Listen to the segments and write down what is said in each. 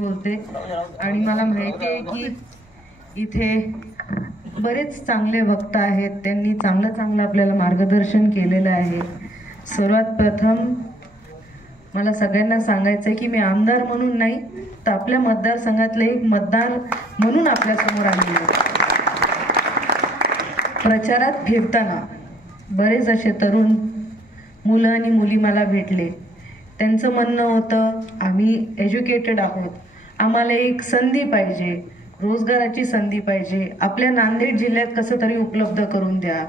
बोलते आणि मला माहिती आहे की इथे बरेच चांगले वक्ता आहेत, त्यांनी चांगलं आपल्याला मार्गदर्शन केलेलं आहे. सर्वात प्रथम मला सगळ्यांना सांगायचं आहे की मी आमदार म्हणून नाही तर आपल्या मतदारसंघातले एक मतदार म्हणून आपल्यासमोर आलेले आहे. प्रचारात फिरताना बरेच असे तरुण मुलं आणि मुली मला भेटले. त्यांचं म्हणणं होतं आम्ही एज्युकेटेड आहोत, आम्हाला एक संधी पाहिजे, रोजगाराची संधी पाहिजे, आपल्या नांदेड जिल्ह्यात कसं तरी उपलब्ध करून द्या.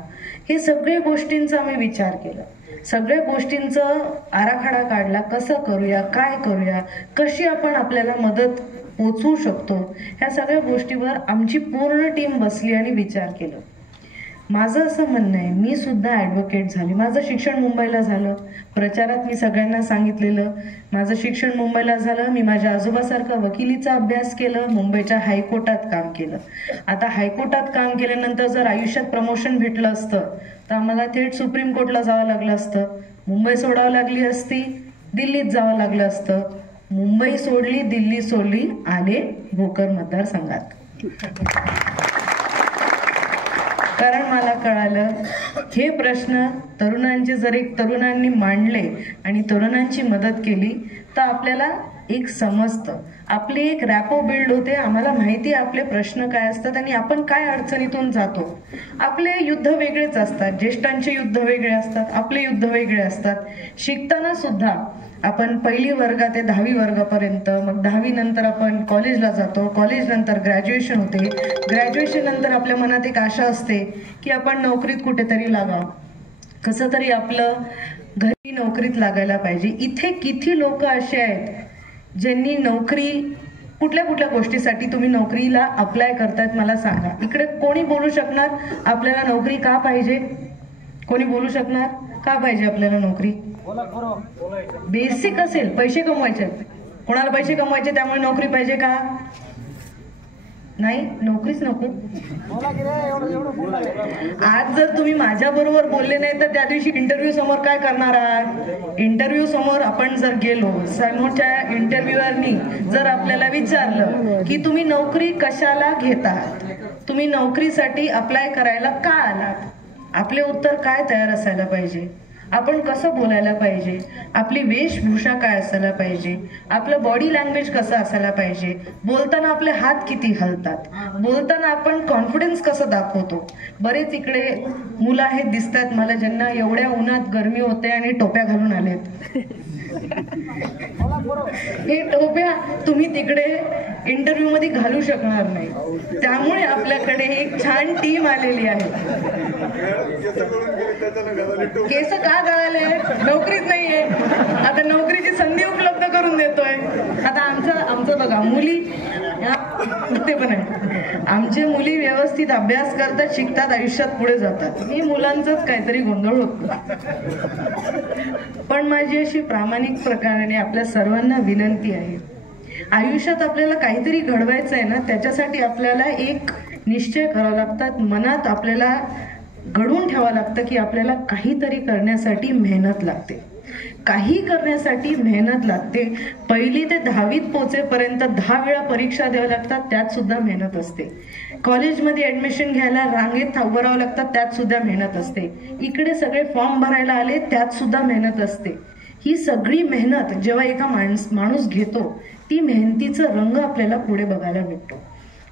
हे सगळ्या गोष्टींचा आम्ही विचार केला, सगळ्या गोष्टींचा आराखडा काढला, कसं करूया, काय करूया, कशी आपण आपल्याला मदत पोचवू शकतो. ह्या सगळ्या गोष्टीवर आमची पूर्ण टीम बसली आणि विचार केला. माझं असं म्हणणं आहे, मी सुद्धा ॲडव्होकेट झाले, माझं शिक्षण मुंबईला झालं. प्रचारात मी सगळ्यांना सांगितलेलं माझं शिक्षण मुंबईला झालं. मी माझ्या आजोबासारखा वकिलीचा अभ्यास केलं, मुंबईच्या हायकोर्टात काम केलं. आता हायकोर्टात काम केल्यानंतर जर आयुष्यात प्रमोशन भेटलं असतं तर आम्हाला थेट सुप्रीम कोर्टला जावं लागलं असतं, मुंबई सोडावं लागली असती, दिल्लीत जावं लागलं असतं. मुंबई सोडली, दिल्ली सोडली, आले भोकर मतदारसंघात. कारण मला कळालं हे प्रश्न तरुणांचे जर एक तरुणांनी मांडले आणि तरुणांची मदत केली तर आपल्याला एक समजतं, आपली एक रॅपो बिल्ड होते. आम्हाला माहिती आहे आपले प्रश्न काय असतात आणि आपण काय अडचणीतून जातो. आपले युद्ध वेगळेच असतात, ज्येष्ठांचे युद्ध वेगळे असतात, आपले युद्ध वेगळे असतात. शिकताना सुद्धा आपण पहिली वर्ग ते 10वी वर्गापर्यंत, मग 10वी नंतर आपण कॉलेजला जातो, कॉलेज नंतर ग्रॅज्युएशन होते, ग्रॅज्युएशन नंतर आपल्या मनात एक आशा असते की आपण नोकरीत कुठेतरी लागावं, कसं तरी आपलं घरी नोकरीत लागायला पाहिजे. इथे किती लोक असे आहेत ज्यांनी नोकरी कुठल्या कुठल्या गोष्टीसाठी तुम्ही नोकरीला अप्लाय करतायत मला सांगा. इकडे कोणी बोलू शकणार आपल्याला नोकरी का पाहिजे? कोणी बोलू शकणार का पाहिजे आपल्याला नोकरी? बेसिक असेल, पैसे कमवायचे, कोणाला पैसे कमवायचे त्यामुळे नोकरी पाहिजे का? नाही, नोकरीच नको. आज जर तुम्ही माझ्या बरोबर बोलले नाही तर त्या दिवशी इंटरव्ह्यू समोर काय करणार आहात? इंटरव्ह्यू समोर आपण जर गेलो, समोरच्या इंटरव्ह्यूअरनी जर आपल्याला विचारलं की तुम्ही नोकरी कशाला घेता, तुम्ही नोकरीसाठी अप्लाय करायला का आलात, आपले उत्तर काय तयार असायला पाहिजे? आपण कसं बोलायला पाहिजे, आपली वेशभूषा काय असायला पाहिजे, आपलं बॉडी लँग्वेज कसं असायला पाहिजे, बोलताना आपले हात किती हलतात, बोलताना आपण कॉन्फिडन्स कसं दाखवतो. बरेच इकडे मुलं आहेत दिसतात मला ज्यांना एवढ्या उन्हात गरमी होते आणि टोप्या घालून आलेत. हे टोप्या तुम्ही तिकडे इंटरव्ह्यू मध्ये घालू शकणार नाही, त्यामुळे आपल्याकडे एक छान टीम आलेली आहे. केस का गळाले? नोकरीच नाहीये, आता नोकरीची संधी उपलब्ध करून देतोय. आता आमचं बघा, मुली ते पण आहे, आमचे मुली व्यवस्थित अभ्यास करतात, शिकतात, आयुष्यात पुढे जातात. हे मुलांचाच काहीतरी गोंधळ होतो. पण माझी अशी प्रामाणिक प्रकाराने आपल्या सर्वांना विनंती आहे, आयुष्यात आपल्याला काहीतरी घडवायचं आहे ना, त्याच्यासाठी आपल्याला एक निश्चय करावा लागतात, मनात आपल्याला घडवून ठेवावं लागतं की आपल्याला काहीतरी करण्यासाठी मेहनत लागते, काही करण्यासाठी मेहनत लागते. 1ली ते 10वीत पोहोचेपर्यंत 10 वेळा परीक्षा द्याव्या लागतात, त्यात सुद्धा मेहनत असते. कॉलेजमध्ये ऍडमिशन घ्यायला रांगेत उभं राहावं लागतात, त्यात सुद्धा मेहनत असते. इकडे सगळे फॉर्म भरायला आले, त्यात सुद्धा मेहनत असते. ही सगळी मेहनत जेव्हा एका माणूस घेतो, ती मेहनतीचा रंग आपल्याला पुढे बघायला भेटतो.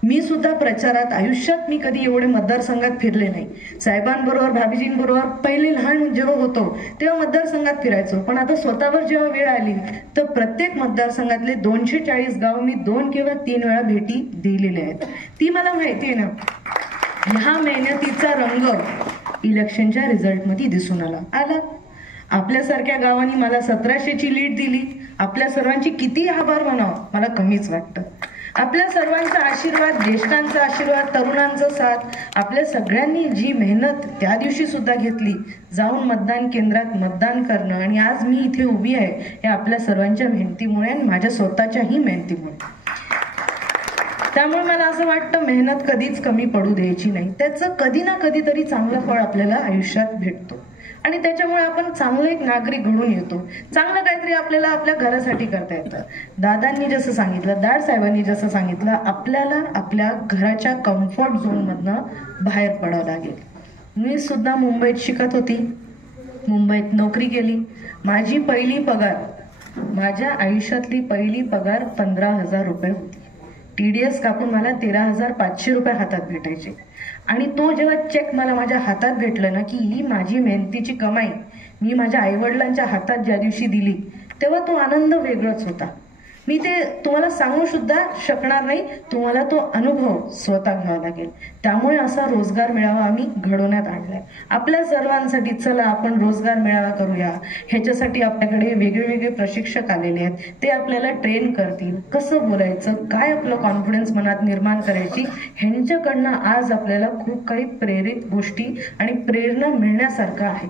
मी सुद्धा प्रचारात आयुष्यात मी कधी एवढे मतदारसंघात फिरले नाही. साहेबांबरोबर, भाभीजींबरोबर पहिले लहान जेव्हा होतो तेव्हा मतदारसंघात फिरायचो, पण आता स्वतःवर जेव्हा वेळ आली तर प्रत्येक मतदारसंघातले 240 गाव मी 2 किंवा 3 वेळा भेटी दिलेल्या आहेत. ती मला माहिती आहे ना, ह्या मेहनतीचा रंग इलेक्शनच्या रिझल्टमध्ये दिसून आला. आपल्यासारख्या गावांनी मला 1700ची लीड दिली. आपल्या सर्वांची किती आभार मानावं, मला कमीच वाटतं. आपल्या सर्वांचा आशीर्वाद, ज्येष्ठांचा आशीर्वाद, तरुणांचा साथ, आपल्या सगळ्यांनी जी मेहनत त्या दिवशी सुद्धा घेतली, जाऊन मतदान केंद्रात मतदान करणं, आणि आज मी इथे उभी आहे हे आपल्या सर्वांच्या मेहनतीमुळे आणि माझ्या स्वतःच्याही मेहनतीमुळे. त्यामुळे मला असं वाटतं मेहनत कधीच कमी पडू द्यायची नाही, त्याचं कधी ना कधीतरी चांगलं फळ आपल्याला आयुष्यात भेटतो. आणि त्याच्यामुळे आपण चांगलं एक नागरिक घडून येतो, चांगलं काहीतरी आपल्याला आपल्या घरासाठी करता येतं. दादांनी जसं सांगितलं, दाड साहेबांनी जसं सांगितलं, आपल्याला आपल्या घराच्या कम्फर्ट झोनमधनं बाहेर पडावं लागेल. मी सुद्धा मुंबईत शिकत होती, मुंबईत नोकरी केली. माझी पहिली पगार, माझ्या आयुष्यातली पहिली पगार 15,000 रुपये होती. TDS कापून मला 13,500 रुपये हातात भेटायचे. आणि तो जेव्हा चेक मला माझ्या हातात भेटलं ना, की ही माझी मेहनतीची कमाई मी माझ्या आईवडिलांच्या हातात ज्या दिवशी दिली, तेव्हा तो आनंद वेगळाच होता. मी ते तुम्हाला सांगू सुद्धा शकणार नाही, तुम्हाला तो अनुभव स्वतः घ्यावा लागेल. त्यामुळे असा रोजगार मेळावा आम्ही घडवण्यात आणलाय आपल्या सर्वांसाठी. चला आपण रोजगार मेळावा करूया. ह्याच्यासाठी आपल्याकडे वेगवेगळे प्रशिक्षक आलेले आहेत, ते आपल्याला ट्रेन करतील, कसं बोलायचं, काय आपलं कॉन्फिडन्स मनात निर्माण करायची. ह्यांच्याकडनं आज आपल्याला खूप काही प्रेरित गोष्टी आणि प्रेरणा मिळण्यासारखं आहे.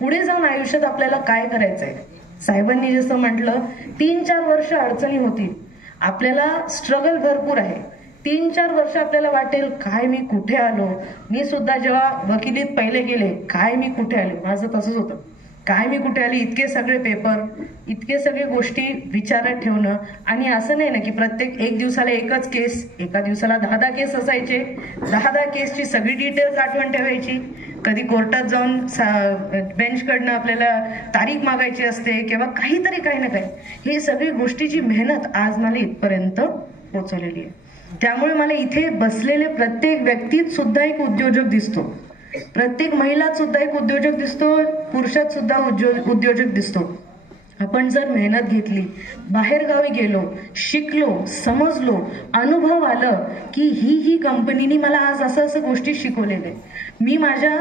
पुढे जाऊन आयुष्यात आपल्याला काय करायचंय, साहेबांनी जसं म्हटलं 3-4 वर्ष अडचणी होतील, आपल्याला स्ट्रगल भरपूर आहे. 3-4 वर्ष आपल्याला वाटेल काय मी कुठे आलो. मी सुद्धा जेव्हा वकिलीत पहिले गेले, काय मी कुठे आले, माझं तसंच होतं, काय मी कुठे आले. इतके सगळे पेपर, इतके सगळे गोष्टी विचारात ठेवणं. आणि असं नाही ना की प्रत्येक एक दिवसाला एकच केस, एका दिवसाला 10 केस असायचे. 10 केसची सगळी डिटेल्स आठवण ठेवायची. कधी कोर्टात जाऊन बेंचकडनं आपल्याला तारीख मागायची असते किंवा काहीतरी काही ना काही. हे सगळी गोष्टीची मेहनत आज मला इथपर्यंत पोहोचवलेली आहे. त्यामुळे मला इथे बसलेले प्रत्येक व्यक्तीत सुद्धा एक उद्योजक दिसतो, प्रत्येक महिलात सुद्धा एक उद्योजक दिसतो, पुरुषात सुद्धा उद्योजक दिसतो. आपण जर मेहनत घेतली, बाहेर गावी गेलो, शिकलो, समजलो, अनुभव आलं की ही कंपनीनी मला आज असं गोष्टी शिकवलेल्या. मी माझ्या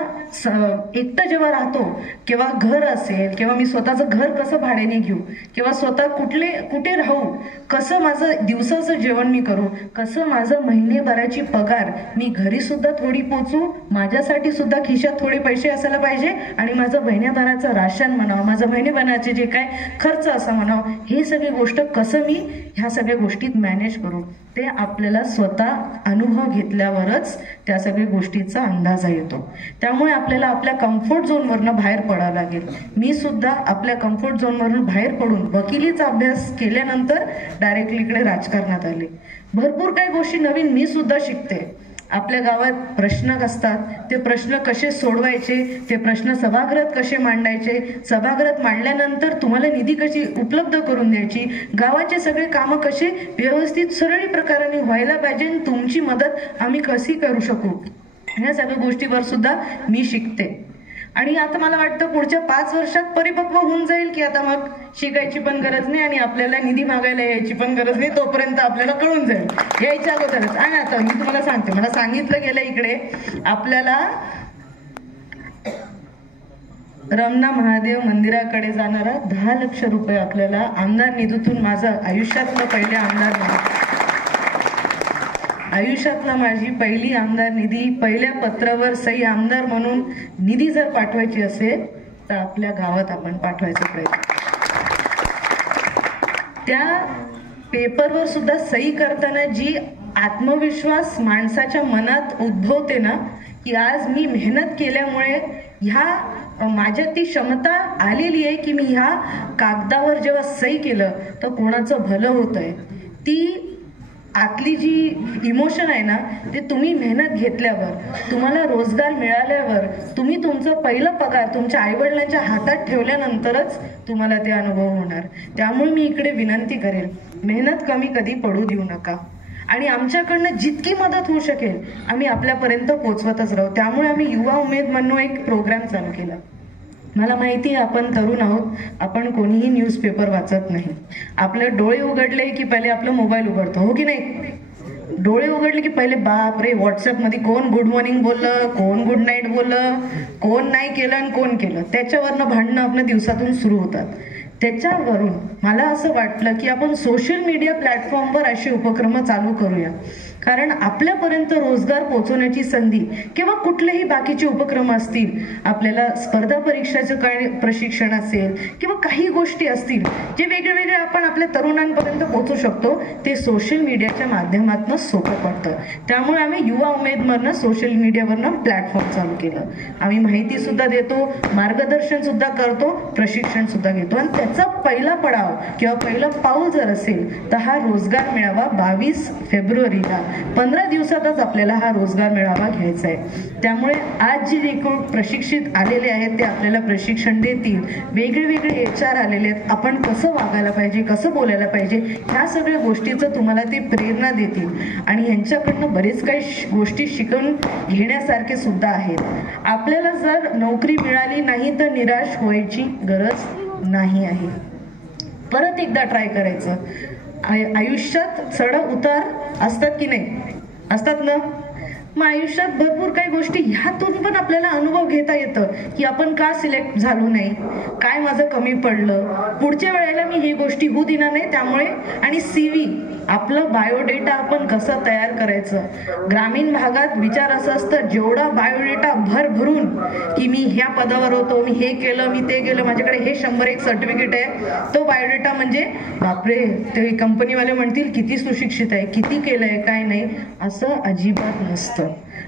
एकटं जेव्हा राहतो, किंवा घर असेल, किंवा मी स्वतःचं घर कसं भाड्याने घेऊ, किंवा स्वतः कुठे राहू, कसं माझं दिवसाचं जेवण मी करू, कसं माझं महिनेभराची पगार मी घरी सुद्धा थोडी पोचू, माझ्यासाठी सुद्धा खिशात थोडे पैसे असायला पाहिजे, आणि माझं महिन्याभराचं राशन म्हणावं, माझं महिनेभराचे जे काय खर्च असा म्हणावं, हे सगळी गोष्ट कसं मी ह्या सगळ्या गोष्टीत मॅनेज करू, ते आपल्याला स्वतः अनुभव घेतल्यावरच त्या सगळ्या गोष्टीचा अंदाज येतो. त्यामुळे आपल्याला आपल्या कम्फर्ट झोनवरनं बाहेर पडावं लागेल. मी सुद्धा आपल्या कम्फर्ट झोनवरून बाहेर पडून वकिलीचा अभ्यास केल्यानंतर डायरेक्टली इकडे राजकारणात आले. भरपूर काही गोष्टी नवीन मी सुद्धा शिकते. आपल्या गावात प्रश्न असतात, ते प्रश्न कसे सोडवायचे, ते प्रश्न सभागृहात कसे मांडायचे, सभागृहात मांडल्यानंतर तुम्हाला निधी कशी उपलब्ध करून द्यायची, गावाचे सगळे कामं कसे व्यवस्थित सरळी प्रकाराने व्हायला पाहिजे, तुमची मदत आम्ही कशी करू शकू, ह्या सगळ्या गोष्टीवर सुद्धा मी शिकते. आणि आता मला वाटतं पुढच्या 5 वर्षात परिपक्व होऊन जाईल की आता मग शिकायची पण गरज नाही आणि आपल्याला निधी मागायला यायची पण गरज नाही, तोपर्यंत आपल्याला कळून जाईल यायच्या अगोदरच. आणि आता मी तुम्हाला सांगते, मला सांगितलं गेलं इकडे आपल्याला रमना महादेव मंदिराकडे जाणारा 10 लाख रुपये आपल्याला आमदार निधीतून, माझं आयुष्यातलं पहिले आमदार निधी, आयुष्यातला माझी पहिली आमदार निधी, पहिल्या पत्रावर सही आमदार म्हणून निधी जर पाठवायची असेल तर आपल्या गावात आपण पाठवायचा प्रयत्न. त्या पेपरवर सुद्धा सही करताना जी आत्मविश्वास माणसाच्या मनात उद्भवते ना, की आज मी मेहनत केल्यामुळे ह्या माझ्यात ती क्षमता आलेली आहे की मी ह्या कागदावर जेव्हा सही केलं तर कोणाचं भलं होत आहे, ती आतली जी इमोशन आहे ना, ते तुम्ही मेहनत घेतल्यावर, तुम्हाला रोजगार मिळाल्यावर, तुम्ही तुमचं पहिलं पगार तुमच्या आईवडिलांच्या हातात ठेवल्यानंतरच तुम्हाला ते अनुभव होणार. त्यामुळे मी इकडे विनंती करेल, मेहनत कमी कधी पडू देऊ नका आणि आमच्याकडनं जितकी मदत होऊ शकेल आम्ही आपल्यापर्यंत पोहोचवतच राहू. त्यामुळे आम्ही युवा उमेद म्हणून एक प्रोग्राम चालू केला. मला माहिती आहे आपण तरुण आहोत, आपण कोणीही न्यूजपेपर वाचत नाही. आपले डोळे उघडले की पहिले आपलं मोबाईल उघडतो, हो की नाही? डोळे उघडले की पहिले बाप रे, व्हॉट्सअपमध्ये कोण गुड मॉर्निंग बोललं, कोण गुड नाईट बोललं, कोण नाही केलं आणि कोण केलं, त्याच्यावरनं भांडणं आपल्या दिवसातून सुरू होतात. त्याच्यावरून मला असं वाटलं की आपण सोशल मीडिया प्लॅटफॉर्मवर असे उपक्रम चालू करूया. कारण आपल्यापर्यंत रोजगार पोहोचवण्याची संधी किंवा कुठलेही बाकीचे उपक्रम असतील, आपल्याला स्पर्धा परीक्षाचं काय प्रशिक्षण असेल किंवा काही गोष्टी असतील जे वेगळे आपण आपल्या तरुणांपर्यंत पोहोचू शकतो, ते सोशल मीडियाच्या माध्यमातून सोपं पडतं. त्यामुळे आम्ही युवा उमेदमधनं सोशल मीडियावरनं प्लॅटफॉर्म चालू केलं. आम्ही माहिती सुद्धा देतो, मार्गदर्शन सुद्धा करतो, प्रशिक्षण सुद्धा घेतो. आणि त्याचा पहिला पडाव किंवा पहिलं पाऊल जर असेल तर हा रोजगार मेळावा 22 फेब्रुवारीला 15 दिवसातच आपल्याला हा रोजगार मेळावा घ्यायचा आहे. त्यामुळे आज जे प्रशिक्षित आलेले आहेत ते आपल्याला प्रशिक्षण देतील. वेगळे HR आलेले आहेत, आपण कसं वागायला पाहिजे, कसं बोलायला पाहिजे, ह्या सगळ्या गोष्टीचं तुम्हाला ते प्रेरणा देतील. आणि ह्यांच्याकडनं बरेच काही गोष्टी शिकून घेण्यासारखे सुद्धा आहेत. आपल्याला जर नोकरी मिळाली नाही तर निराश व्हायची गरज नाही आहे. परत एकदा ट्राय करायचं. आयुष्यात चढ उतार असतात की नाही, असतात ना. मग आयुष्यात भरपूर काही गोष्टी ह्यातून पण आपल्याला अनुभव घेता येतं की आपण का सिलेक्ट झालो नाही, काय माझं कमी पडलं, पुढच्या वेळेला मी ही गोष्टी होऊ देणार नाही. त्यामुळे आणि CV आपलं बायोडेटा आपण कसं तयार करायचं. ग्रामीण भागात विचार असं असतं, जेवढा बायोडेटा भरून की मी ह्या पदावर होतो, मी हे केलं, मी ते केलं, माझ्याकडे हे 101 सर्टिफिकेट आहे, तो बायोडेटा म्हणजे बापरे, ते कंपनीवाले म्हणतील किती सुशिक्षित आहे, किती केलंय, काय नाही. असं अजिबात नसतं.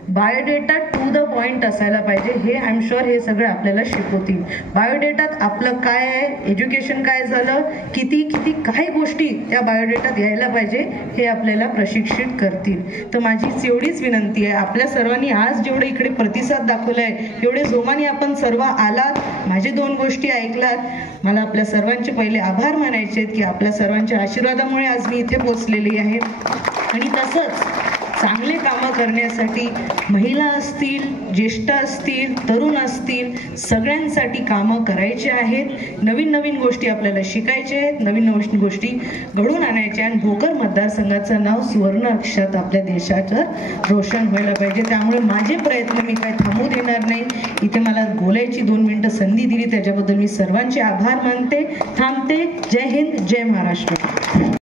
बायोडेटा टू द पॉइंट असायला पाहिजे. हे आय एम शुअर हे सगळं आपल्याला शिकवतील. बायोडेटात आपलं काय आहे, एज्युकेशन काय झालं, किती काय गोष्टी त्या बायोडेटात यायला पाहिजे हे आपल्याला प्रशिक्षित करतील. तर माझी एवढीच विनंती आहे, आपल्या सर्वांनी आज जेवढे इकडे प्रतिसाद दाखवलाय, एवढे जोमाने आपण सर्व आलात, माझे 2 गोष्टी ऐकलात, मला आपल्या सर्वांचे पहिले आभार मानायचे आहेत की आपल्या सर्वांच्या आशीर्वादामुळे आज मी इथे पोहोचलेली आहे. आणि तसंच चांगले कामं करण्यासाठी महिला असतील, ज्येष्ठ असतील, तरुण असतील, सगळ्यांसाठी कामं करायचे आहेत. नवीन गोष्टी आपल्याला शिकायच्या आहेत, नवीन गोष्टी घडून आणायच्या. आणि भोकर मतदारसंघाचं नाव सुवर्ण अक्षरात आपल्या देशाचं रोशन व्हायला पाहिजे. त्यामुळे माझे प्रयत्न मी काय थांबू देणार नाही. इथे मला बोलायची 2 मिनिटं संधी दिली त्याच्याबद्दल मी सर्वांचे आभार मानते, थांबते. जय हिंद, जय महाराष्ट्र.